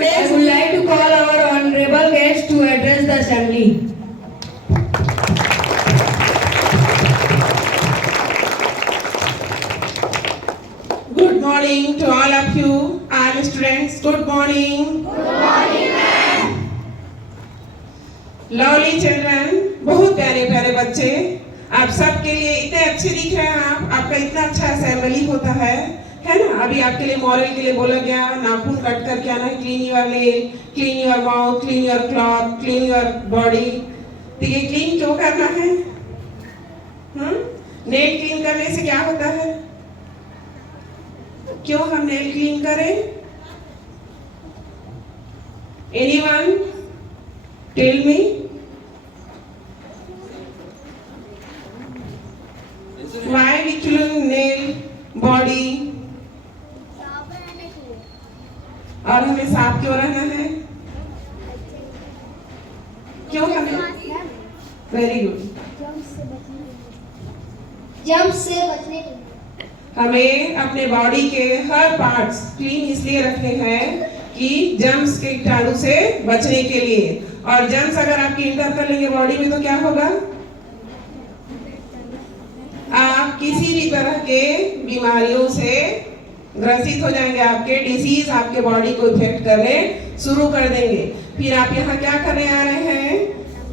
I would like to call our honorable guest to address the assembly. Good morning to all of you. All students, good morning. Good morning, ma'am. Lovely children, बहुत प्यारे प्यारे बच्चे, आप सबके लिए इतने अच्छे दिख रहे हैं आप, आपका इतना अच्छा असेंबली होता है ना। अभी आपके लिए मॉरल के लिए बोला गया नाखून कट करके आना है, clean your nail, clean your mouth, clean your cloth, clean your body. तो ये क्लीन क्यों करना है? नेल क्लीन करने से क्या होता है? क्यों हम नेल क्लीन करें? Anyone tell me? Why we clean nail body? और हमें साफ क्यों रहना है? क्यों हमें? Very good. जम्प से बचने के लिए हमें अपने बॉडी के हर पार्ट्स क्लीन इसलिए रखने हैं कि जम्स के कीटाणु से बचने के लिए। और जम्स अगर आपकी इंटर कर लेंगे बॉडी में तो क्या होगा? आप किसी भी तरह के बीमारियों से ग्रसित हो जाएंगे, आपके डिसीज आपके बॉडी को इफेक्ट करने शुरू कर देंगे। फिर आप यहाँ क्या करने आ रहे हैं?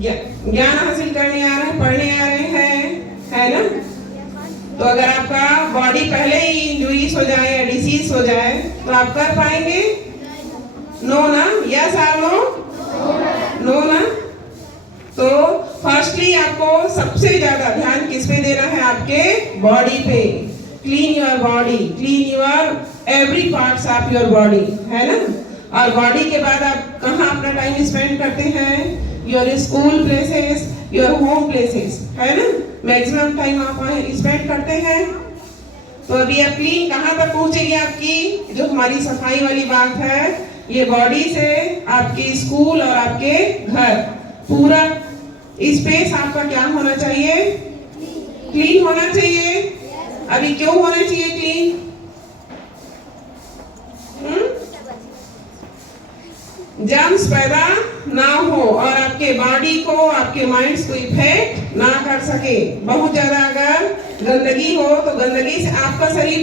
ज्ञान हासिल करने आ रहे हैं, पढ़ने आ रहे हैं, है ना? तो अगर आपका बॉडी पहले ही इंजुरीज हो जाए या डिसीज हो जाए तो आप कर पाएंगे? नो ना? यस और नो? नो ना? तो फर्स्टली आपको सबसे ज्यादा ध्यान किस पे देना है? आपके बॉडी पे। Clean your body, clean your every parts of your body, है ना? और बॉडी के बाद आप कहाँ अपना टाइम स्पेंड करते हैं? Your school places, your home places, है ना? मैक्सिमम टाइम आप वहाँ स्पेंड करते हैं। तो अभी आप क्लीन कहाँ तक पहुँचेगी? आपकी जो हमारी सफाई वाली बात है, ये बॉडी से आपके स्कूल और आपके घर, पूरा स्पेस आपका क्या होना चाहिए? क्लीन होना चाहिए। अभी क्यों होना चाहिए क्लीन? जर्म्स पैदा ना हो और आपके बॉडी को, आपके माइंड्स को इफेक्ट ना कर सके। बहुत ज्यादा अगर गंदगी हो तो गंदगी से आपका शरीर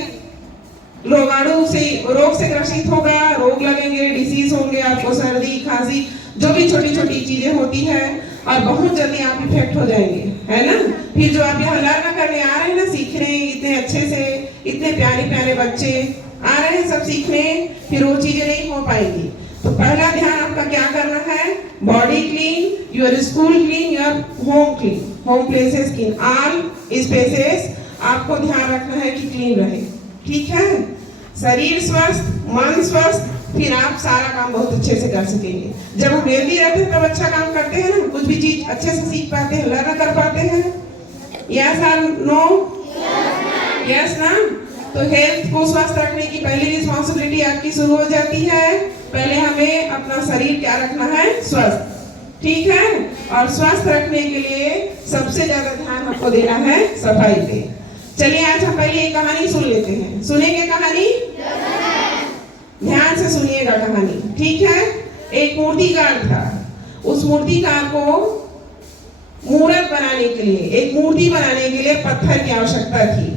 रोगाणु से, रोग से ग्रसित होगा, रोग लगेंगे, डिसीज होंगे, आपको सर्दी खांसी जो भी छोटी छोटी चीजें होती है, और बहुत जल्दी आप इफेक्ट हो जाएंगे, है ना? फिर जो आप यहाँ लर्न करने आ रहे हैं ना, सीख रहे हैं इतने अच्छे से, इतने प्यारे प्यारे बच्चे आ रहे हैं सब सीखने, फिर वो चीजें नहीं हो पाएंगी। तो पहला ध्यान आपका क्या करना है? Body clean, your school clean, your home clean, home places clean, all spaces आपको ध्यान रखना है कि क्लीन रहे, ठीक है? शरीर स्वस्थ, मन स्वस्थ, फिर आप सारा काम बहुत अच्छे से कर सकेंगे। जब हम हेल्दी रहते हैं तब अच्छा काम करते हैं ना, कुछ भी चीज अच्छे से सीख पाते हैं, लर्न कर पाते हैं। यस और नो? यस ना? तो हेल्थ को स्वस्थ रखने की पहली रिस्पॉन्सिबिलिटी आपकी शुरू हो जाती है। पहले हमें अपना शरीर क्या रखना है? स्वस्थ, ठीक है? और स्वस्थ रखने के लिए सबसे ज्यादा ध्यान आपको देना है सफाई पे। चलिए आज हम पहले एक कहानी सुन लेते हैं। सुनेंगे कहानी? ध्यान से सुनिएगा कहानी, ठीक है? एक मूर्तिकार था। उस मूर्तिकार को मूर्त बनाने के लिए, एक मूर्ति बनाने के लिए पत्थर की आवश्यकता थी।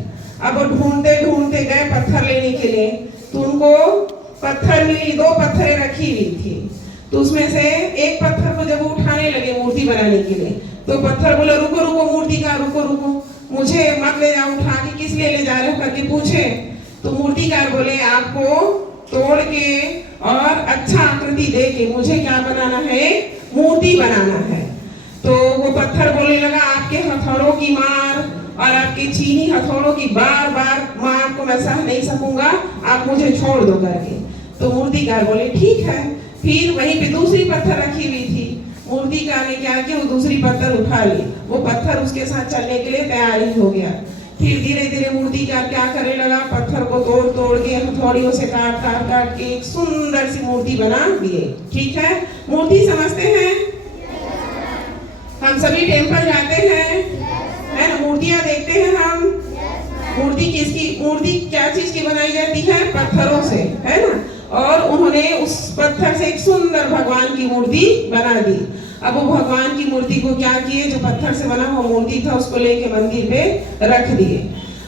अब वो ढूंढते ढूंढते गए पत्थर लेने के लिए, तो उनको पत्थर मिली, 2 पत्थरें रखी हुई थी। तो उसमें से एक पत्थर को जब वो उठाने लगे मूर्ति बनाने के लिए, तो पत्थर बोला रुको रुको मूर्तिकार, रुको रुको, मुझे मत ले जाओ, उठा के किस लिए ले जा रहे हो करके पूछे। तो मूर्तिकार बोले आपको तोड़ के और अच्छा आकृति दे के मुझे क्या बनाना है? मूर्ति बनाना है। तो वो पत्थर बोलने लगा आपके हथौड़ों की मार और आपके चीनी हथौड़ों की बार बार मार को मैं सह नहीं सकूंगा, आप मुझे छोड़ दो करके। तो मूर्तिकार बोले ठीक है। फिर वहीं पे दूसरी पत्थर रखी हुई थी, मूर्तिकार ने क्या किया? वो दूसरी पत्थर उठा ली, वो पत्थर उसके साथ चलने के लिए तैयार ही हो गया। फिर धीरे धीरे मूर्तिकार क्या करने लगा? पत्थर को तोड़ तोड़ के हथौड़ियों से काट काट काट के एक सुंदर सी मूर्ति बना दिए, ठीक है? मूर्ति समझते हैं? हम सभी टेम्पल जाते हैं, है ना? मूर्तियां देखते हैं हम। मूर्ति किसकी? मूर्ति क्या चीज की बनाई जाती है? पत्थरों से, है ना? और उन्होंने उस पत्थर से एक सुंदर भगवान की मूर्ति बना दी। अब वो भगवान की मूर्ति को क्या किए, जो पत्थर से बना हुआ मूर्ति था उसको लेके मंदिर पे रख दिए,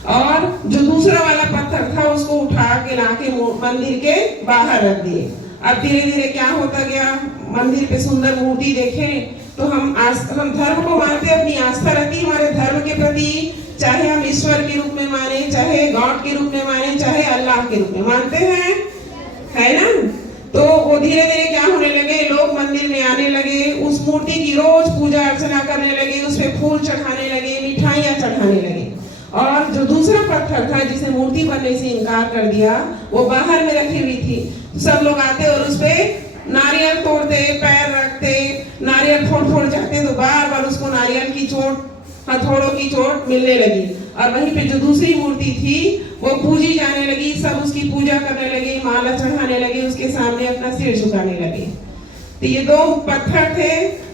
और जो दूसरा वाला पत्थर था उसको उठा के लाके मंदिर के बाहर रख दिए। अब धीरे धीरे क्या होता गया, मंदिर पे सुंदर मूर्ति देखे तो हम धर्म को मानते, अपनी आस्था रहती हमारे धर्म के प्रति, चाहे हम ईश्वर के रूप में माने, चाहे गॉड के रूप में माने, चाहे अल्लाह के रूप में मानते हैं, है ना। तो वो धीरे धीरे क्या होने लगे, लोग मंदिर में आने लगे, उस मूर्ति की रोज पूजा अर्चना करने लगे, उस पे फूल चढ़ाने लगे, मिठाइयाँ चढ़ाने लगे। और जो दूसरा पत्थर था जिसे मूर्ति बनने से इनकार कर दिया, वो बाहर में रखी हुई थी। सब लोग आते और उस पे नारियल तोड़ते, पैर रखते, नारियल फोड़ जाते, तो बार बार उसको नारियल की चोट, हथौड़ों की चोट मिलने लगी। और वहीं पे जो दूसरी मूर्ति थी वो पूजी जाने लगी, सब उसकी पूजा करने लगे, माला चढ़ाने लगे, उसके सामने अपना सिर झुकाने लगे। तो ये दो पत्थर थे,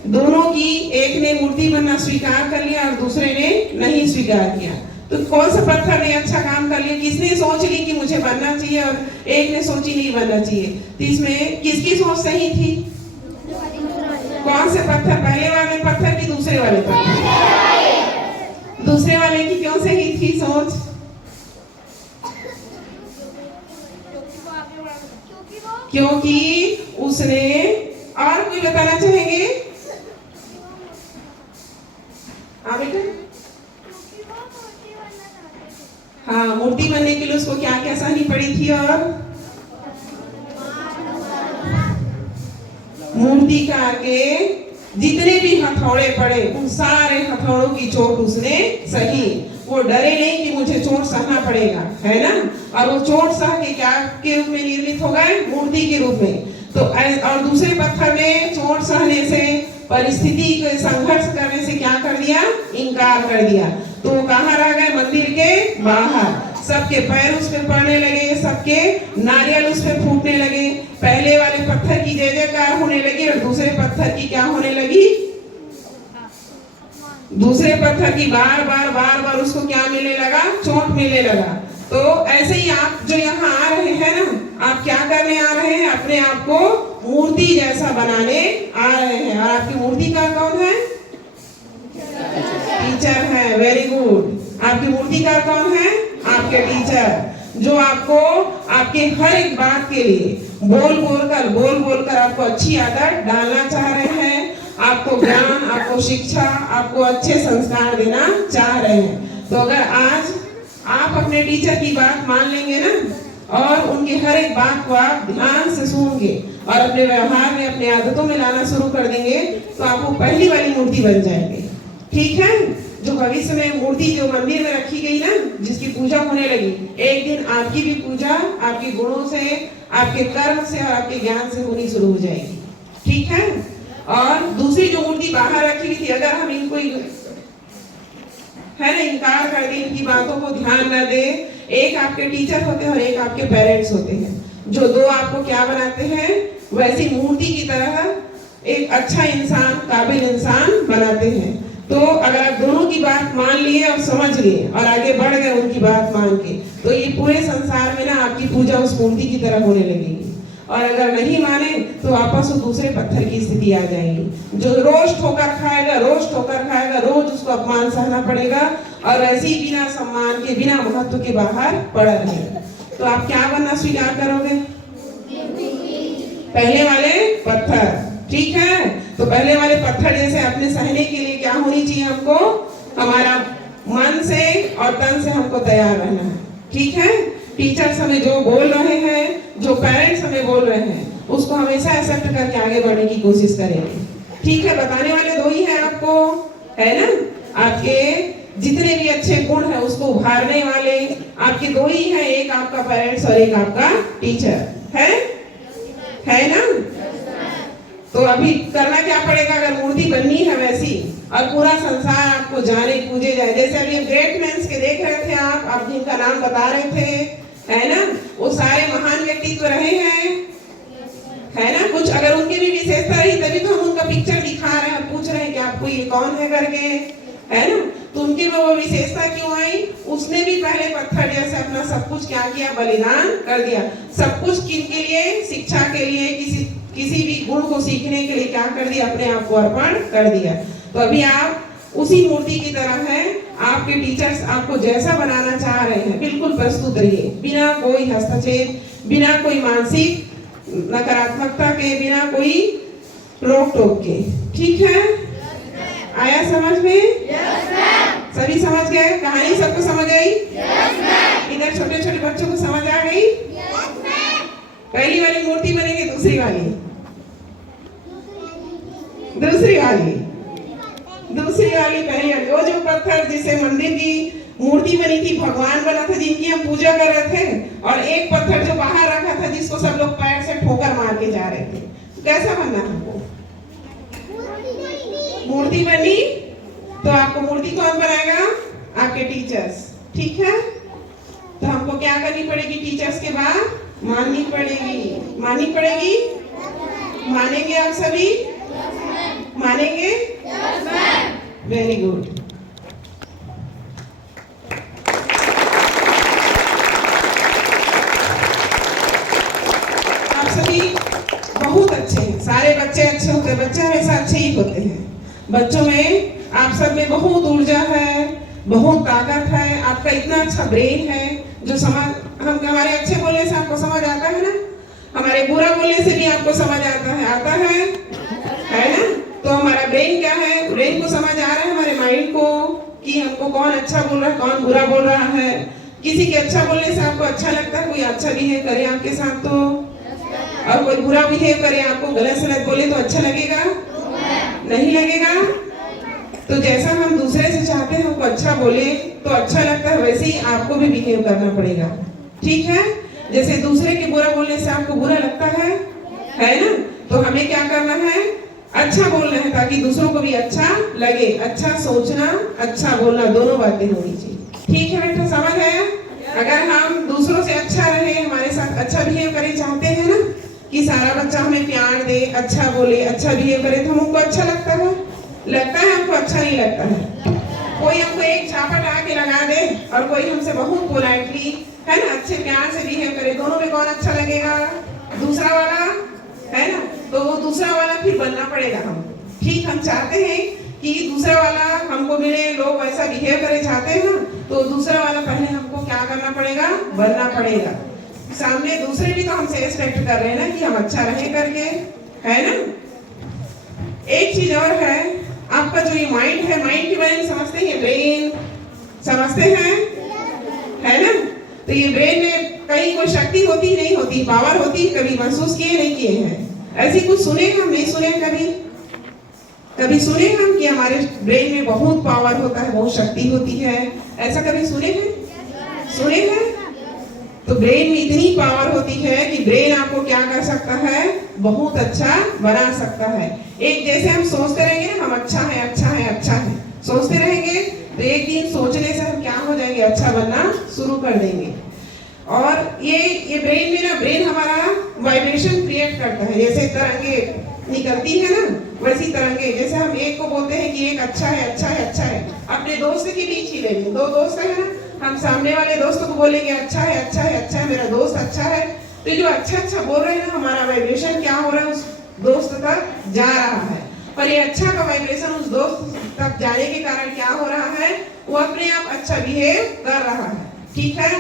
दोनों की एक ने मूर्ति बनना स्वीकार कर लिया और दूसरे ने नहीं स्वीकार किया। तो कौन सा पत्थर ने अच्छा काम कर लिया, किसने सोच ली कि मुझे बनना चाहिए और एक ने सोची नहीं बनना चाहिए। तो इसमें किसकी सोच सही थी, कौन से पत्थर, पहले वाले पत्थर की दूसरे वाले पत्थर? दूसरे वाले की क्यों सही थी सोच? क्योंकि उसने, और कोई बताना चाहेंगे? हाँ बेटा, हाँ, मूर्ति बनने के लिए उसको क्या क्या सहनी पड़ी थी, और मूर्ति का आगे जितने भी हथौड़े पड़े उन सारे हथौड़ों की चोट उसने सही। वो डरे नहीं कि मुझे चोट सहना पड़ेगा, है ना। और वो चोट सह के क्या के रूप में निर्मित हो गए, मूर्ति के रूप में। तो और दूसरे पत्थर ने चोट सहने से, परिस्थिति के संघर्ष करने से क्या कर दिया, इनकार कर दिया। तो वो कहाँ रह गए, मंदिर के बाहर। सबके पैर उस पे पड़ने लगे, सबके नारियल उस पे फूटने लगे। पहले वाले पत्थर की जय जयकार होने लगी और दूसरे पत्थर की क्या होने लगी, दूसरे पत्थर की बार बार उसको क्या मिलने लगा, चोट मिलने लगा। तो ऐसे ही आप जो यहाँ आ रहे हैं ना, आप क्या करने आ रहे हैं, अपने आप को मूर्ति जैसा बनाने आ रहे हैं। और आपकी मूर्तिकार कौन है, टीचर है। Very good. आपकी मूर्तिकार कौन है, आपके टीचर, जो आपको आपके हर एक बात के लिए बोल बोल कर आपको अच्छी आदत डालना चाह रहे हैं, आपको ज्ञान, आपको शिक्षा, आपको अच्छे संस्कार देना चाह रहे हैं। तो अगर आज आप अपने टीचर की बात मान लेंगे ना, और उनकी हर एक बात को आप ध्यान से सुनेंगे और अपने व्यवहार में, अपने आदतों में लाना शुरू कर देंगे, तो आप वो पहली वाली मूर्ति बन जाएंगे। ठीक है। जो भविष्य में मूर्ति जो मंदिर में रखी गई ना, जिसकी पूजा होने लगी, एक दिन आपकी भी पूजा आपके गुणों से, आपके कर्म से और आपके ज्ञान से होनी शुरू हो जाएगी। ठीक है। और दूसरी जो मूर्ति बाहर रखी हुई थी, अगर हम इनको है ना इनकार कर दे, इनकी बातों को ध्यान न दे, एक आपके टीचर होते हैं और एक आपके पेरेंट्स होते हैं, जो दो आपको क्या बनाते हैं, वैसी मूर्ति की तरह एक अच्छा इंसान, काबिल इंसान बनाते हैं। तो अगर आप दोनों की बात मान लिए और समझ लिए और आगे बढ़ गए उनकी बात मान के, तो ये पूरे संसार में ना आपकी पूजा उस मूर्ति की तरह होने लगेगी। और अगर नहीं माने तो वापस वो दूसरे पत्थर की स्थिति आ जाएगी, जो रोज ठोकर खाएगा, रोज उसको अपमान सहना पड़ेगा और ऐसे ही बिना सम्मान के, बिना महत्व के बाहर पड़ा रहेगा। तो आप क्या बनना स्वीकार करोगे, पहले वाले पत्थर। ठीक है। तो पहले वाले पत्थर जैसे अपने सहने के लिए क्या होनी चाहिए, हमको हमारा मन से और तन से हमको तैयार रहना है। ठीक है। टीचर्स हमें जो बोल रहे हैं, जो पेरेंट्स हमें बोल रहे हैं, उसको हमेशा एक्सेप्ट करके आगे बढ़ने की कोशिश करेंगे। ठीक है। बताने वाले दो ही हैं आपको, है ना। आपके जितने भी अच्छे गुण हैं उसको उभारने वाले आपके दो ही हैं, एक आपका पेरेंट्स और एक आपका टीचर है ना। तो अभी करना क्या पड़ेगा, अगर मूर्ति बननी है वैसी और पूरा संसार आपको जाने पूजे जाए, जैसे अभी ग्रेट मैंस के देख रहे थे आप जिनका नाम बता रहे थे, है ना, वो सारे महान व्यक्तित्व रहे हैं, है ना। कुछ अगर उनकी भी विशेषता रही तभी तो हम उनका पिक्चर दिखा रहे हैं और पूछ रहे हैं कि आपको ये कौन है करके, है ना। तो उनके में वो विशेषता क्यों आई, उसने भी पहले पत्थर जैसे अपना सब कुछ क्या किया, बलिदान कर दिया। सब कुछ किसके लिए, शिक्षा के लिए, किसी भी गुण को सीखने के लिए क्या कर दिया, अपने आप को अर्पण कर दिया। तो अभी आप उसी मूर्ति की तरह है, आपके टीचर्स आपको जैसा बनाना चाह रहे हैं बिल्कुल प्रस्तुत रहिए, बिना कोई हस्तक्षेप, बिना कोई मानसिक नकारात्मकता के, बिना कोई रोक टोक के। ठीक है? आया समझ में? सभी समझ गए? कहानी सबको समझ आई? इधर छोटे छोटे बच्चों को समझ आ गई? पहली वाली मूर्ति बनेगी, दूसरी वाली, दूसरी वाली, दूसरी वाली, पहली वाली। वो जो पत्थर जिसे मंदिर की मूर्ति बनी थी, भगवान बना था जिनकी हम पूजा कर रहे थे, और एक पत्थर जो बाहर रखा था जिसको सब लोग पैर से ठोकर मार के जा रहे थे। कैसा बनना हमको? मूर्ति बनी। तो आपको मूर्ति कौन बनाएगा? आपके टीचर्स। ठीक है? तो हमको क्या करनी पड़ेगी? टीचर्स के बाद माननी पड़ेगी, माननी पड़ेगी। मानेंगे आप सभी? मानेंगे? Very good. आप सभी बहुत अच्छे हैं, सारे बच्चे अच्छे होते हैं, बच्चे हमेशा अच्छे ही होते हैं। बच्चों में, आप सब में बहुत ऊर्जा है, बहुत ताकत है, आपका इतना अच्छा ब्रेन है जो समझ, हम हमारे अच्छे बोलने से आपको समझ आता है ना, हमारे बुरा बोलने से भी आपको समझ आता है ना? तो हमारा ब्रेन क्या है? ब्रेन को समझ आ रहा है हमारे माइंड को कि हमको कौन अच्छा बोल रहा है, कौन बुरा बोल रहा है। किसी के अच्छा बोलने से आपको अच्छा लगता है, कोई अच्छा बिहेव करे आपके साथ तो, और कोई बुरा बिहेव करे, आपको गलत सलत बोले तो अच्छा लगेगा? नहीं लगेगा। तो जैसा हम दूसरे से चाहते हैं हमको अच्छा बोले तो अच्छा लगता है, वैसे ही आपको भी बिहेव करना पड़ेगा। ठीक है? जैसे दूसरे के बुरा बोलने से आपको बुरा लगता है ना? तो हमें क्या करना है? अच्छा बोलना है ताकि दूसरों को भी अच्छा लगे। अच्छा सोचना, अच्छा बोलना, दोनों बातें होनी चाहिए। ठीक है बेटा, समझ आया? अगर हम दूसरों से अच्छा रहे, हमारे साथ अच्छा बिहेव करे, चाहते हैं ना कि सारा बच्चा हमें प्यार दे, अच्छा बोले, अच्छा बिहेव करे, तो हमको अच्छा लगता है? हमको अच्छा नहीं लगता है। कोई हमको एक झापट आके लगा दे और कोई हमसे बहुत पोलाइटली, है ना, अच्छे प्यार से बिहेव करे, दोनों में कौन अच्छा लगेगा? दूसरा वाला, है ना? तो वो दूसरा वाला फिर बनना पड़ेगा हमको। ठीक, हम चाहते हैं कि दूसरा वाला हमको मिले, लोग वैसा बिहेव करे, चाहते हैं ना, तो दूसरा वाला पहले हमको क्या करना पड़ेगा? बनना पड़ेगा। सामने दूसरे भी तो हमसे एक्सपेक्ट कर रहे हैं ना कि हम अच्छा रहे करके, है ना? एक चीज और है, आपका जो ये माइंड है, माइंड के बारे में समझते हैं, ब्रेन समझते हैं, है ना? तो ये ब्रेन में कहीं कोई शक्ति होती नहीं होती, पावर होती, कभी महसूस किए नहीं किए हैं? ऐसी कुछ सुने हम? नहीं सुने कभी? कभी सुने हम कि हमारे ब्रेन में बहुत पावर होता है, बहुत शक्ति होती है? ऐसा कभी सुने हैं? सुने हैं? तो ब्रेन में इतनी पावर होती है कि ब्रेन आपको क्या कर सकता है? बहुत अच्छा बना सकता है। एक जैसे हम सोचते रहेंगे ना, हम अच्छा है, अच्छा है, अच्छा है, सोचते रहेंगे तो एक दिन सोचने से हम क्या हो जाएंगे? अच्छा बनना शुरू कर देंगे। और ये ब्रेन में ना, ब्रेन हमारा वाइब्रेशन क्रिएट करता है। जैसे तरंगे निकलती है ना, वैसी तरंगे, जैसे हम एक को बोलते हैं कि एक अच्छा है, अच्छा है, अच्छा है, अपने दोस्त के बीच ही ले लें, दो दोस्त है ना, हम सामने वाले दोस्तों को बोलेंगे अच्छा है, अच्छा है, अच्छा है, मेरा दोस्त अच्छा है, तो जो अच्छा अच्छा बोल रहे हैं ना, हमारा वाइब्रेशन क्या हो रहा है? उस दोस्त तक जा रहा है, और ये अच्छा का वाइब्रेशन उस दोस्त तक जाने के कारण क्या हो रहा है? वो अपने आप अच्छा बिहेव कर रहा है। ठीक है?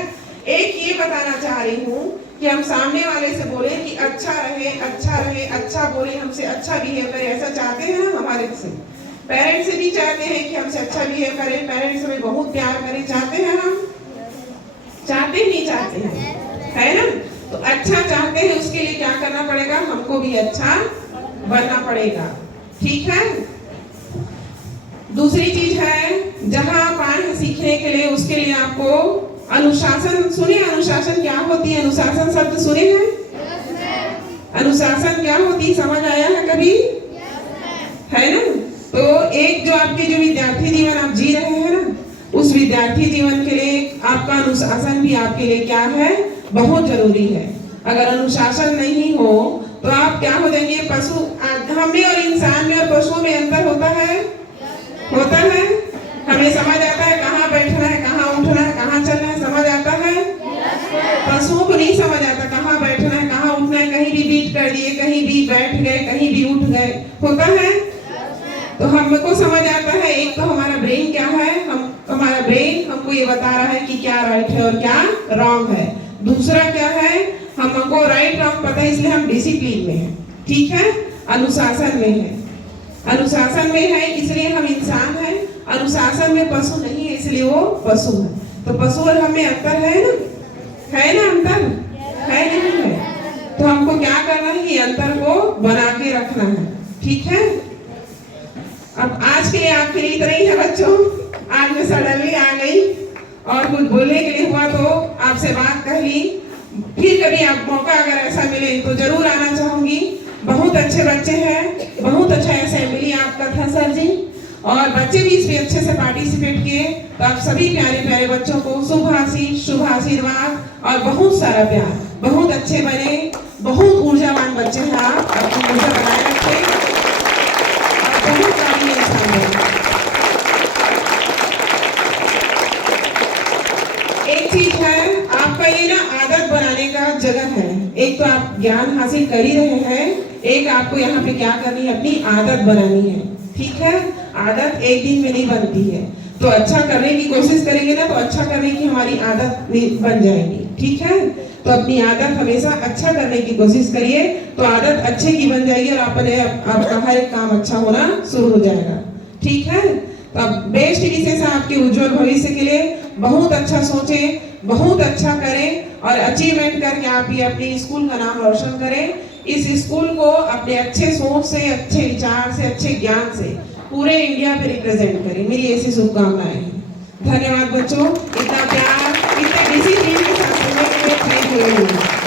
एक ये बताना चाह रही हूँ कि हम सामने वाले से बोले कि अच्छा रहे, अच्छा रहे, अच्छा बोले, हमसे अच्छा बिहेव करे, ऐसा चाहते हैं ना? हमारे से पेरेंट्स से भी चाहते हैं कि हमसे अच्छा बिहेव करें, पेरेंट्स हमें बहुत प्यार करें, चाहते हैं हम? चाहते नहीं चाहते हैं, है ना? तो अच्छा चाहते हैं, उसके लिए क्या करना पड़ेगा? हमको भी अच्छा बनना पड़ेगा। ठीक है? दूसरी चीज है, जहां आप आए हैं सीखने के लिए, उसके लिए आपको अनुशासन, सुने अनुशासन क्या होती है? अनुशासन शब्द सुने हैं? अनुशासन क्या होती, समझ आया है कभी? है ना? तो एक जो आपके जो विद्यार्थी जीवन आप जी रहे हैं ना, उस विद्यार्थी जीवन के लिए आपका अनुशासन भी आपके लिए क्या है? बहुत जरूरी है। अगर अनुशासन नहीं हो तो आप क्या हो जाएंगे? पशु, हम में और इंसान में और पशुओं में अंतर होता है? होता है? हमें समझ आता है कहाँ बैठना है, कहाँ उठना है, कहाँ चलना है, समझ आता है? पशुओं को नहीं समझ आता कहाँ बैठना है, कहाँ उठना है, कहीं भी बीट कर दिए, कहीं भी बैठ गए, कहीं भी उठ गए, होता है। तो हमको समझ आता है, एक तो हमारा ब्रेन क्या है, हमारा ब्रेन हमको ये बता रहा है कि क्या राइट है और क्या रॉन्ग है। दूसरा क्या है, हमको राइट रॉन्ग पता है, इसलिए हम डिसिप्लिन में हैं, ठीक है, अनुशासन में है। अनुशासन में है इसलिए हम इंसान हैं, अनुशासन में पशु नहीं है इसलिए वो पशु है। तो पशु और हमें अंतर है ना अंतर है नहीं है। तो हमको क्या करना है, ये अंतर को बना के रखना है, ठीक है। अब आज के लिए आपके लिए इतना ही है बच्चों। आज मैं सडनली आ गई और कुछ बोलने के लिए हुआ तो आपसे बात कर ली। फिर कभी आप मौका अगर ऐसा मिले तो जरूर आना चाहूंगी। बहुत अच्छे बच्चे हैं, बहुत अच्छा असेंबली आपका था सर जी, और बच्चे भी इसमें अच्छे से पार्टिसिपेट किए। तो आप सभी प्यारे प्यारे बच्चों को शुभ आशीष, शुभ आशीर्वाद और बहुत सारा प्यार। बहुत अच्छे बने, बहुत ऊर्जावान बच्चे हैं आप, अपनी ऊर्जा बनाए रखें और बहुत काबिल इंसान बने। एक चीज है, आपका ये ना आदत बनाने का जगह है। एक तो आप ज्ञान हासिल कर ही रहे हैं, एक आपको यहाँ पे क्या करनी है, अपनी आदत बनानी है, ठीक है। आदत एक दिन में नहीं बनती है, तो अच्छा करने की कोशिश करेंगे ना तो अच्छा करने की हमारी आदत बन जाएगी, ठीक है। तो अपनी आदत हमेशा अच्छा करने की कोशिश करिए, तो आदत अच्छे की बन जाएगी और आपका हर एक काम अच्छा होना शुरू हो जाएगा, ठीक है। तो अब बेस्ट विशेष आपके उज्जवल भविष्य के लिए बहुत अच्छा सोचें, बहुत अच्छा करें और अचीवमेंट करके आप ये अपने स्कूल का नाम रोशन करें। इस स्कूल को अपने अच्छे सोच से, अच्छे विचार से, अच्छे ज्ञान से पूरे इंडिया पे रिप्रेजेंट करें। मेरी ऐसी शुभकामनाएं हैं। धन्यवाद बच्चों, इतना प्यार, इतने डिसिप्लिन के साथ सुनने के लिए थैंक यू।